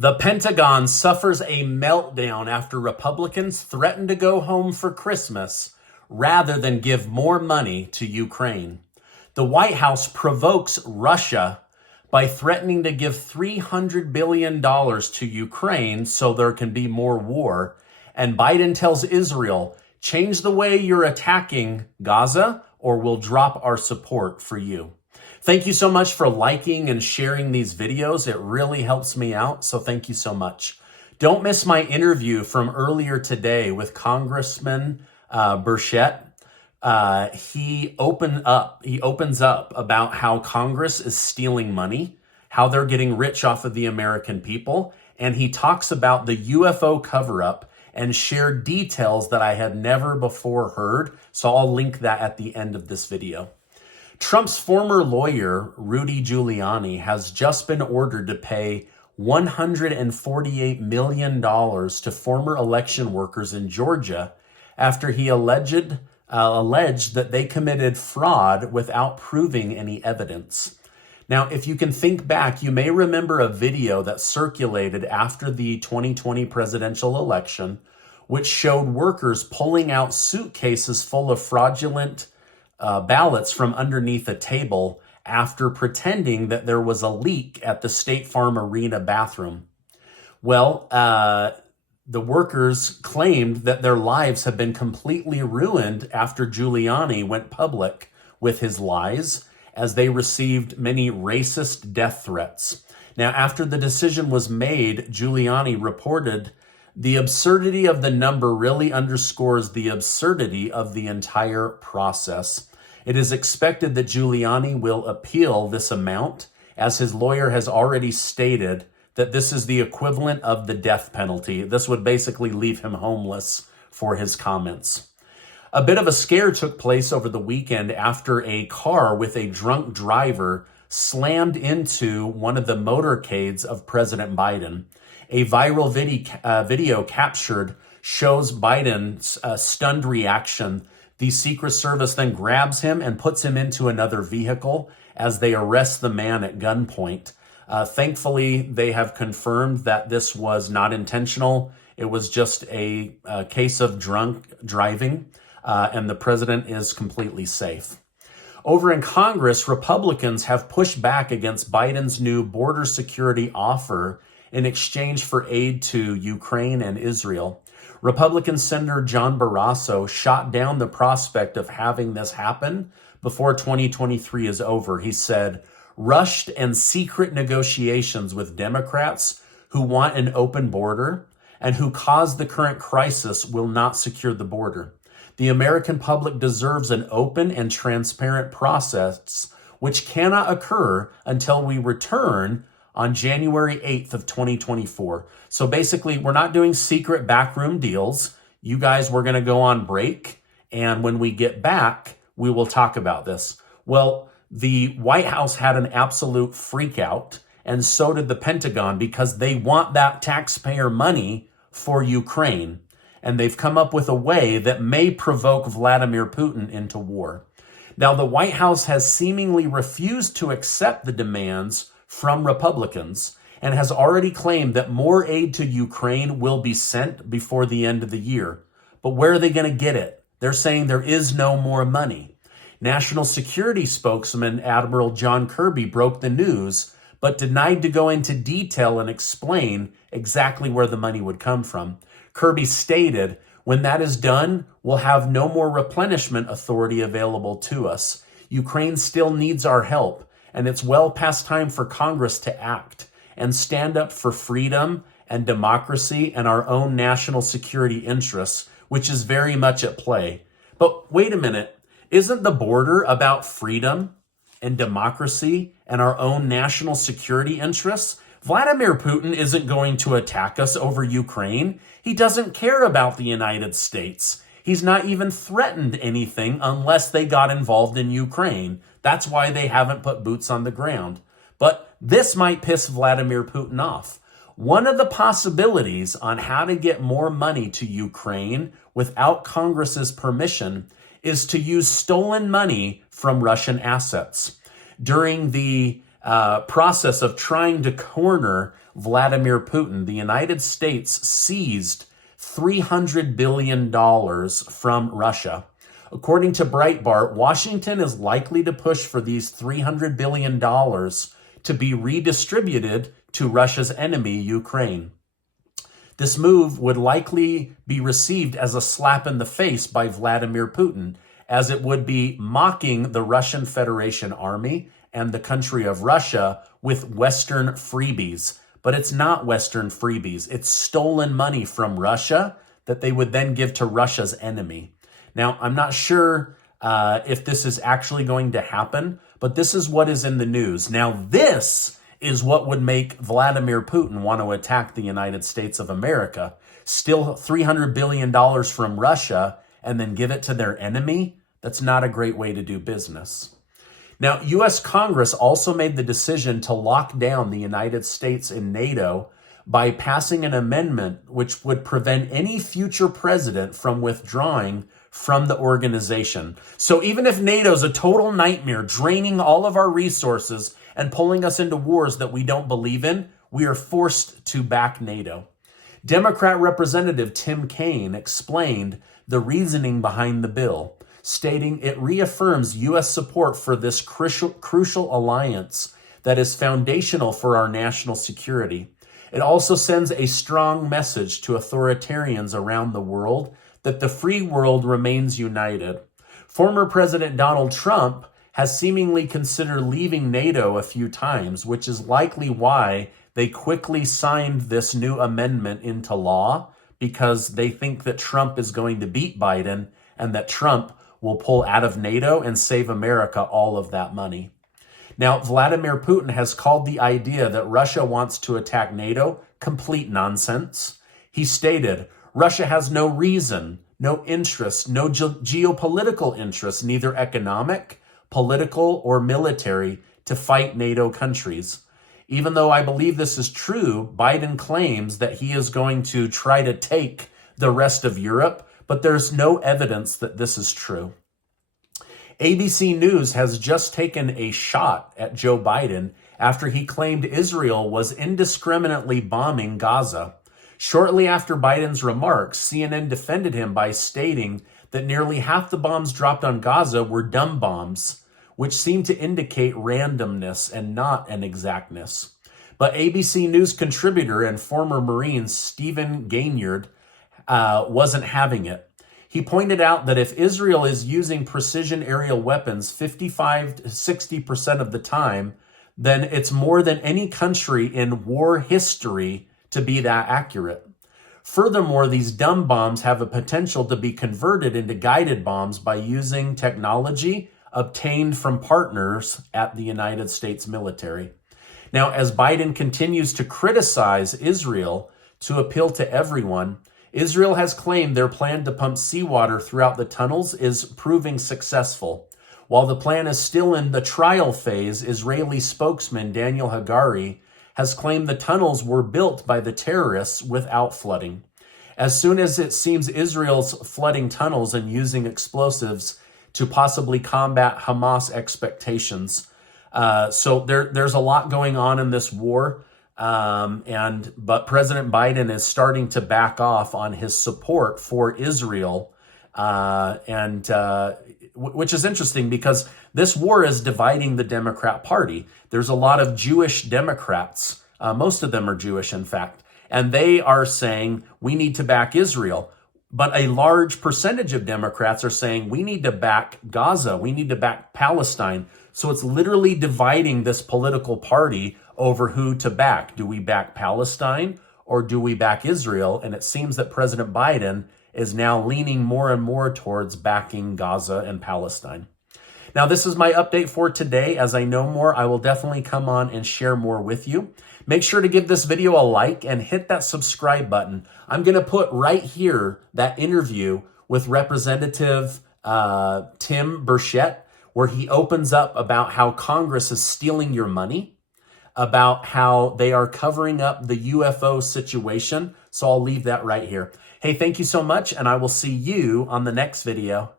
The Pentagon suffers a meltdown after Republicans threaten to go home for Christmas rather than give more money to Ukraine. The White House provokes Russia by threatening to give $300 billion to Ukraine so there can be more war. And Biden tells Israel, change the way you're attacking Gaza or we'll drop our support for you. Thank you so much for liking and sharing these videos. It really helps me out, so thank you so much. Don't miss my interview from earlier today with Congressman Burchett. He opens up about how Congress is stealing money, how they're getting rich off of the American people, and he talks about the UFO cover-up and shared details that I had never before heard, so I'll link that at the end of this video. Trump's former lawyer, Rudy Giuliani, has just been ordered to pay $148 million to former election workers in Georgia after he alleged that they committed fraud without proving any evidence. Now, if you can think back, you may remember a video that circulated after the 2020 presidential election, which showed workers pulling out suitcases full of fraudulent ballots from underneath a table after pretending that there was a leak at the State Farm Arena bathroom. Well, the workers claimed that their lives have been completely ruined after Giuliani went public with his lies, as they received many racist death threats. Now, after the decision was made, Giuliani reported, the absurdity of the number really underscores the absurdity of the entire process. It is expected that Giuliani will appeal this amount, as his lawyer has already stated that this is the equivalent of the death penalty. This would basically leave him homeless for his comments. A bit of a scare took place over the weekend after a car with a drunk driver slammed into one of the motorcades of President Biden. A viral video captured shows Biden's stunned reaction. The Secret Service then grabs him and puts him into another vehicle as they arrest the man at gunpoint. Thankfully, they have confirmed that this was not intentional. It was just a case of drunk driving, and the president is completely safe. Over in Congress, Republicans have pushed back against Biden's new border security offer in exchange for aid to Ukraine and Israel. Republican Senator John Barraso shot down the prospect of having this happen before 2023 is over. He said, rushed and secret negotiations with Democrats who want an open border and who caused the current crisis will not secure the border. The American public deserves an open and transparent process, which cannot occur until we return on January 8th of 2024. So basically, we're not doing secret backroom deals. You guys, we're going to go on break. And when we get back, we will talk about this. Well, the White House had an absolute freak out, and so did the Pentagon, because they want that taxpayer money for Ukraine. And they've come up with a way that may provoke Vladimir Putin into war. Now, the White House has seemingly refused to accept the demands from Republicans and has already claimed that more aid to Ukraine will be sent before the end of the year. But where are they going to get it? They're saying there is no more money. National Security spokesman Admiral John Kirby broke the news, but denied to go into detail and explain exactly where the money would come from. Kirby stated, when that is done, we'll have no more replenishment authority available to us. Ukraine still needs our help. And it's well past time for Congress to act and stand up for freedom and democracy and our own national security interests, which is very much at play. But wait a minute, isn't the border about freedom and democracy and our own national security interests? Vladimir Putin isn't going to attack us over Ukraine. He doesn't care about the United States. He's not even threatened anything unless they got involved in Ukraine. That's why they haven't put boots on the ground. But this might piss Vladimir Putin off. One of the possibilities on how to get more money to Ukraine without Congress's permission is to use stolen money from Russian assets. During the process of trying to corner Vladimir Putin, the United States seized $300 billion from Russia. According to Breitbart, Washington is likely to push for these $300 billion to be redistributed to Russia's enemy, Ukraine. This move would likely be received as a slap in the face by Vladimir Putin, as it would be mocking the Russian Federation Army and the country of Russia with Western freebies. But it's not Western freebies. It's stolen money from Russia that they would then give to Russia's enemy. Now, I'm not sure if this is actually going to happen, but this is what is in the news. Now, this is what would make Vladimir Putin want to attack the United States of America. Steal $300 billion from Russia and then give it to their enemy? That's not a great way to do business. Now, U.S. Congress also made the decision to lock down the United States in NATO by passing an amendment which would prevent any future president from withdrawing from the organization. So even if NATO's a total nightmare, draining all of our resources and pulling us into wars that we don't believe in, we are forced to back NATO. Democrat Representative Tim Kaine explained the reasoning behind the bill, stating it reaffirms U.S. support for this crucial alliance that is foundational for our national security. It also sends a strong message to authoritarians around the world that the free world remains united. Former President Donald Trump has seemingly considered leaving NATO a few times, which is likely why they quickly signed this new amendment into law, because they think that Trump is going to beat Biden and that Trump will pull out of NATO and save America all of that money. Now, Vladimir Putin has called the idea that Russia wants to attack NATO complete nonsense. He stated, Russia has no reason, no interest, no geopolitical interest, neither economic, political, or military, to fight NATO countries. Even though I believe this is true, Biden claims that he is going to try to take the rest of Europe, but there's no evidence that this is true. ABC News has just taken a shot at Joe Biden after he claimed Israel was indiscriminately bombing Gaza. Shortly after Biden's remarks, CNN defended him by stating that nearly half the bombs dropped on Gaza were dumb bombs, which seemed to indicate randomness and not an exactness. But ABC News contributor and former Marine Steve Ganyard wasn't having it. He pointed out that if Israel is using precision aerial weapons 55 to 60% of the time, then it's more than any country in war history to be that accurate. Furthermore, these dumb bombs have a potential to be converted into guided bombs by using technology obtained from partners at the United States military. Now, as Biden continues to criticize Israel to appeal to everyone, Israel has claimed their plan to pump seawater throughout the tunnels is proving successful. While the plan is still in the trial phase, Israeli spokesman Daniel Hagari has claimed the tunnels were built by the terrorists without flooding. As soon as it seems Israel's flooding tunnels and using explosives to possibly combat Hamas expectations. So there's a lot going on in this war. But President Biden is starting to back off on his support for Israel, which is interesting because this war is dividing the Democrat Party. There's a lot of Jewish Democrats, most of them are Jewish, in fact, and they are saying we need to back Israel. But a large percentage of Democrats are saying we need to back Gaza, we need to back Palestine. So it's literally dividing this political party over who to back. Do we back Palestine or do we back Israel? And it seems that President Biden is now leaning more and more towards backing Gaza and Palestine. Now, this is my update for today. As I know more, I will definitely come on and share more with you. Make sure to give this video a like and hit that subscribe button. I'm going to put right here that interview with Representative Tim Burchett, where he opens up about how Congress is stealing your money, about how they are covering up the UFO situation. So I'll leave that right here. Hey, thank you so much, and I will see you on the next video.